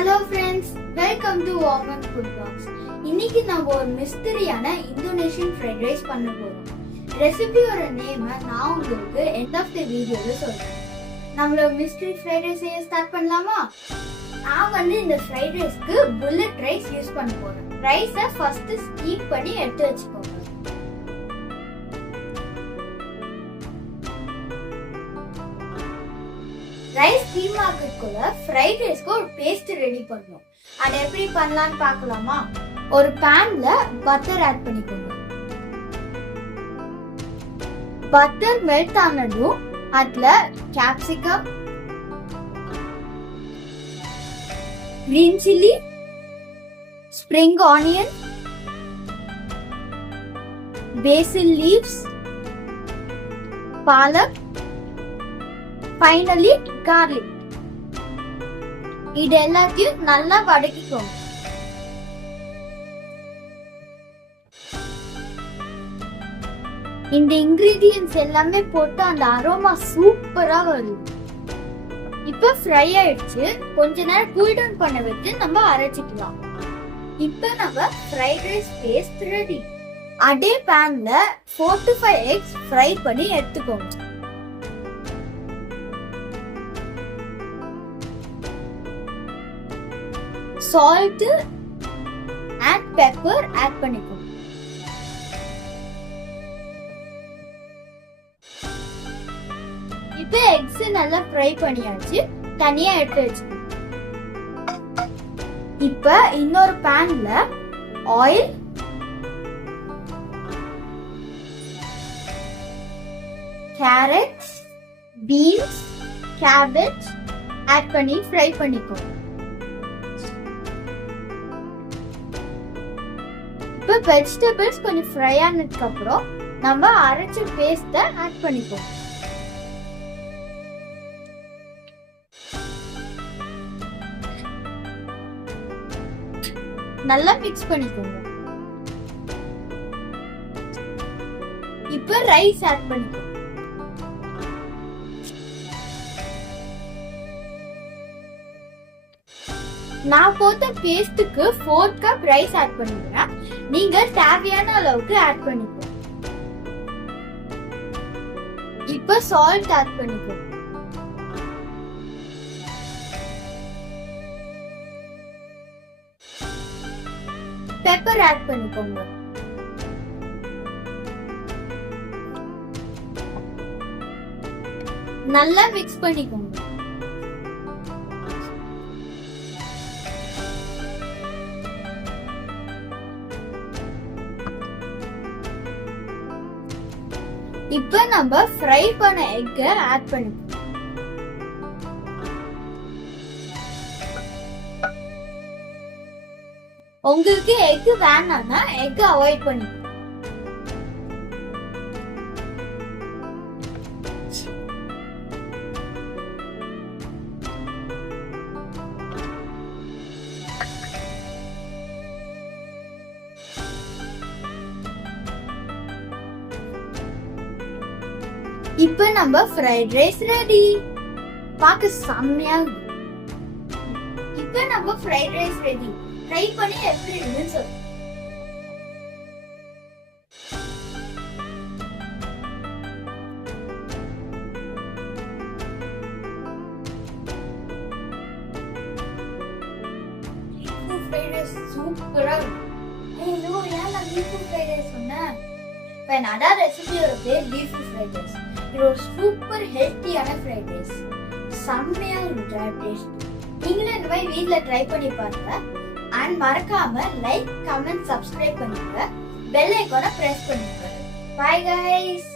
Hello friends, welcome to Warman food box. இன்னைக்கு நம்ம ஒரு மிஸ்டரியான இந்தோனேஷியன் ஃப்ரைட் ரைஸ் பண்ண போறோம். ரெசிபியோட நேமை நான் உங்களுக்கு எண்ட் ஆஃப் தி வீடியோல சொல்றேன். நம்மளோட மிஸ்டரி ஃப்ரைட் ரைஸ் செய்ய ஸ்டார்ட் பண்ணலாமா? நான் இந்த ஃப்ரைட் ரைஸ்க்கு புல்லட் ரைஸ் யூஸ் பண்ண போறேன். ரைஸை ஃபர்ஸ்ட் ஸ்டீம் பண்ணி எடுத்து வச்சுக்கோங்க. ரைஸ் ஸ்டீம் ஆகிறதுக்குள்ள ஃப்ரைட் ரைஸ்க்கு ஒரு பேஸ்ட் ரெடி பண்ணணும். அதை எப்படி பண்ணலாம்னு பார்க்கலாமா? ஒரு பேன்ல பட்டர் ஆட் பண்ணிக்கோங்க. பட்டர் மெல்ட் ஆனதும் அதுல capsicum, green chilli, spring onion, basil leaves, palak, finally garlic. இது எல்லாத்தையும் நல்லா வதக்கிக்கோங்க. இந்த இன்கிரிடியன்ட்ஸ் எல்லாமே போட்டு அந்த அரோமா சூப்பரா வருது. இப்ப ஃப்ரை ஆயிடுச்சு. கொஞ்ச நேரம் கூல் டவுன் பண்ண வச்சு நம்ம அரைச்சிக்கலாம். இப்ப நம்ம ஃப்ரைட் ரைஸ் பேஸ்ட் ரெடி. அதே பேன்ல 4 to 5 eggs ஃப்ரை பண்ணி எடுத்துக்கோங்க. சால்ட் அண்ட் பெப்பர் ஆட் பண்ணிக்கோங்க. இப்போ எக்ஸ் நல்லா ஃப்ரை பண்ணியாச்சு. தனியா எடுத்து வச்சுக்கோங்க. இப்போ இன்னொரு பேன்ல oil, carrots, beans, cabbage add பண்ணி ஃப்ரை பண்ணிக்கோங்க. இப்போ வெஜிடபிள்ஸ் கொஞ்சம் ஃப்ரை ஆனதுக்கு அப்புறம் நம்ம அரைச்ச பேஸ்ட ஆட் பண்ணிப்போம். நல்லா மிக்ஸ் பண்ணிக்கோங்க. இப்போ ரைஸ் ஆட் பண்ணிக்கோங்க. நான் போட்ட பேஸ்டுக்கு 4 கப் ரைஸ் ஆட் பண்ணிக்கிறேன். நீங்க தேவையான அளவுக்கு ஆட் பண்ணிக்கோங்க. இப்போ சால்ட் ஆட் பண்ணிக்கோங்க. பெப்பர் ஆட் பண்ணிக்கோங்க. நல்லா மிக்ஸ் பண்ணிக்கோங்க. இப்ப நம்ம ஃப்ரை பண்ண எக்க ஆட் பண்ணிப்போம். உங்களுக்கு எக் வேணாம்னா எக் அவாய்ட் பண்ணிப்போம். இப்ப நம்ம ஃப்ரைட் ரைஸ் ரெடி. பார்க்க செம்மையா இருக்கு. இப்ப நம்ம ஃப்ரைட் ரைஸ் ரெடி. ட்ரை பண்ணி எப்படி இருக்குன்னு சொல்லுங்க. ஃப்ரைட் ரைஸ் சூப்பரா இருக்கு. ஐயோ, ஏன் நான் லீஃப் ஃப்ரைட் ரைஸ் சொன்னேன்? இப்ப என்னடா ரெசிபியோட பேர் லீஃப் ஃப்ரைட் ரைஸ். இது ஒரு சூப்பர் ஹெல்த்தியான ஃப்ரைட் ரைஸ். செம்மையா இருக்கு டேஸ்ட். நீங்களும் இந்த மாதிரி வீட்ல ட்ரை பண்ணி பாருங்க. அண்ட் மறக்காம லைக், கமெண்ட், சப்ஸ்கிரைப் பண்ணுங்க. பெல் ஐகானை பிரஸ் பண்ணுங்க. Bye guys.